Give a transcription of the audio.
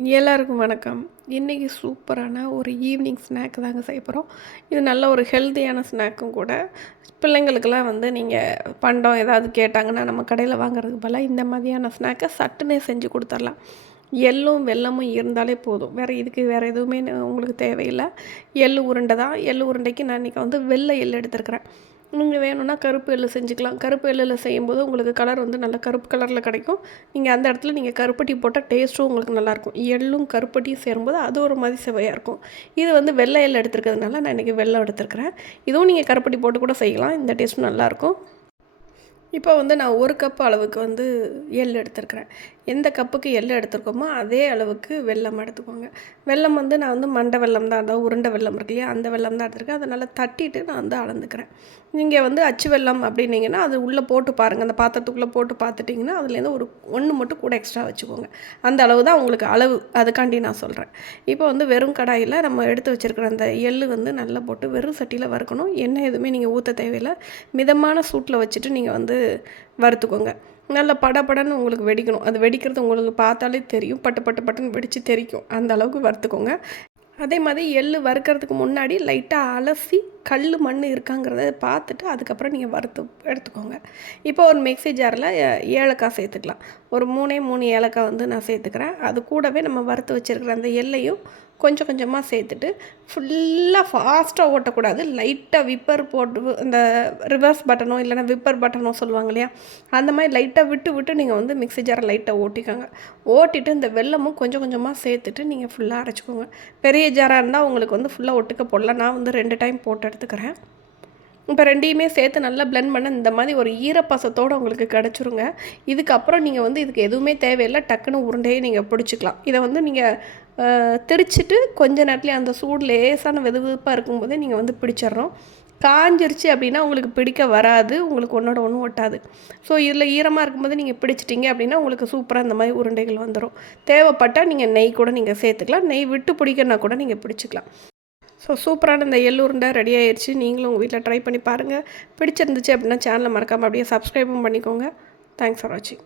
எல்லாருக்கும் வணக்கம். இன்றைக்கி சூப்பரான ஒரு ஈவினிங் ஸ்நாக் தாங்க செய்ய போகிறோம். இது நல்ல ஒரு ஹெல்த்தியான ஸ்நாக்கும் கூட. பிள்ளைங்களுக்கெல்லாம் நீங்கள் பண்டம் ஏதாவது கேட்டாங்கன்னா, நம்ம கடையில் வாங்குறதுக்கு பதிலா இந்த மாதிரியான ஸ்நாக்கை சட்டுனே செஞ்சு கொடுத்துர்லாம். எள்ளும் வெல்லமும் இருந்தாலே போதும். வேறு எதுவுமே உங்களுக்கு தேவையில்லை. எள்ளு உருண்டை தான். எள்ளு உருண்டைக்கு நான் இன்றைக்கி வெள்ளை எள் எடுத்துருக்கிறேன். நீங்கள் வேணும்னா கருப்பு எள்ளு செஞ்சுக்கலாம். கருப்பு எள்ளில் செய்யும்போது உங்களுக்கு கலர் நல்ல கருப்பு கலரில் கிடைக்கும். நீங்கள் அந்த இடத்துல கருப்பட்டி போட்டால் டேஸ்ட்டும் உங்களுக்கு நல்லாயிருக்கும். எள்ளும் கருப்பட்டியும் சேரும்போது அது ஒரு மாதிரி சுவையாக இருக்கும். இது வெள்ளை எள் எடுத்துருக்கிறதுனால நான் இன்றைக்கி வெல்லம் எடுத்துருக்கிறேன். இதுவும் நீங்கள் கருப்பட்டி போட்டு கூட செய்யலாம். இந்த டேஸ்ட்டும் நல்லாயிருக்கும். இப்போ நான் 1 கப் அளவுக்கு எள் எடுத்துருக்கிறேன். எந்த கப்புக்கு எள் எடுத்துருக்கோமோ அதே அளவுக்கு வெல்லம் எடுத்துக்கோங்க. வெல்லம் நான் மண்டை வெல்லம் தான், அதாவது உருண்டை வெல்லம் இருக்கு இல்லையா, அந்த வெல்லம் தான் எடுத்துருக்கேன். அதை நல்லா தட்டிட்டு நான் அளந்துக்கிறேன். நீங்கள் அச்சு வெல்லம் அப்படின்னீங்கன்னா அது உள்ளே போட்டு பாருங்கள். அந்த பாத்திரத்துக்குள்ளே போட்டு பார்த்துட்டிங்கன்னா அதுலேருந்து ஒரு 1 மட்டும் கூட எக்ஸ்ட்ரா வச்சுக்கோங்க. அந்த அளவு தான் உங்களுக்கு அளவு, அதுக்காண்டி நான் சொல்கிறேன். இப்போ வெறும் கடாயில் நம்ம எடுத்து வச்சுருக்கிற அந்த எள் நல்லா போட்டு வெறும் சட்டியில் வறுக்கணும். எண்ணெய் எதுவுமே நீங்கள் ஊற்ற தேவையில்லை. மிதமான சூட்டில் வச்சுட்டு நீங்கள் வறுத்துக்கோங்க. நல்லா படபடன்னு உங்களுக்கு வெடிக்கணும். அது வெடிக்கிறது உங்களுக்கு பார்த்தாலே தெரியும். பட்டு பட்டு பட்டுன்னு வெடித்து தெரிக்கும். அந்த அளவுக்கு வறுத்துக்கோங்க. அதே மாதிரி எள் வறுக்கிறதுக்கு முன்னாடி லைட்டாக அலசி கல் மண் இருக்காங்கிறத பார்த்துட்டு அதுக்கப்புறம் நீங்கள் வறுத்து எடுத்துக்கோங்க. இப்போ ஒரு மிக்ஸி ஜாரில் ஏலக்காய் சேர்த்துக்கலாம். ஒரு 3 ஏலக்காய் நான் சேர்த்துக்கிறேன். அது கூடவே நம்ம வறுத்து வச்சுருக்கிற அந்த எள்ளையும் கொஞ்சம் கொஞ்சமாக சேர்த்துட்டு ஃபுல்லாக ஃபாஸ்ட்டாக ஓட்டக்கூடாது. லைட்டாக விப்பர் போட்டு இந்த ரிவர்ஸ் பட்டனோ இல்லைனா விப்பர் பட்டனோ சொல்லுவாங்க இல்லையா, அந்த மாதிரி லைட்டாக விட்டு விட்டு நீங்கள் மிக்ஸி ஜாரை லைட்டாக ஓட்டிக்கோங்க. ஓட்டிட்டு இந்த வெல்லமும் கொஞ்சம் கொஞ்சமாக சேர்த்துட்டு நீங்கள் ஃபுல்லாக அரைச்சிக்கோங்க. பெரிய ஜாராக இருந்தால் உங்களுக்கு ஃபுல்லாக ஒட்டுக்க போடலாம். நான் 2 டைம் போட்டு எடுத்துக்கிறேன். இப்போ 2யுமே சேர்த்து நல்லா பிளெண்ட் பண்ண இந்த மாதிரி ஒரு ஈரப்பசத்தோடு உங்களுக்கு கிடச்சிருங்க. இதுக்கப்புறம் நீங்கள் இதுக்கு எதுவுமே தேவையில்லை. டக்குன்னு உருண்டையே நீங்கள் பிடிச்சிக்கலாம். இதை நீங்கள் திரிச்சிட்டு கொஞ்ச நேரத்துலேயே அந்த சூடு லேசான வெதுவெதுப்பாக இருக்கும்போதே நீங்கள் பிடிச்சிடணும். காஞ்சிருச்சு அப்படின்னா உங்களுக்கு பிடிக்க வராது. உங்களுக்கு ஒன்றோட ஒன்று ஒட்டாது. ஸோ இதில் ஈரமாக இருக்கும்போது நீங்கள் பிடிச்சிட்டிங்க அப்படின்னா உங்களுக்கு சூப்பராக இந்த மாதிரி உருண்டைகள் வந்துடும். தேவைப்பட்டால் நீங்கள் நெய் கூட நீங்கள் சேர்த்துக்கலாம். நெய் விட்டு பிடிக்கணுன்னா கூட நீங்கள் பிடிச்சிக்கலாம். ஸோ சூப்பரான இந்த எள் உருண்டை ரெடி ஆயிடுச்சு. நீங்களும் உங்கள் வீட்டில் ட்ரை பண்ணி பாருங்கள். பிடிச்சிருந்துச்சு அப்படின்னா சேனலை மறக்காமல் அப்படியே சப்ஸ்கிரைபும் பண்ணிக்கோங்க. தேங்க்ஸ் ஃபார் வாட்சிங்.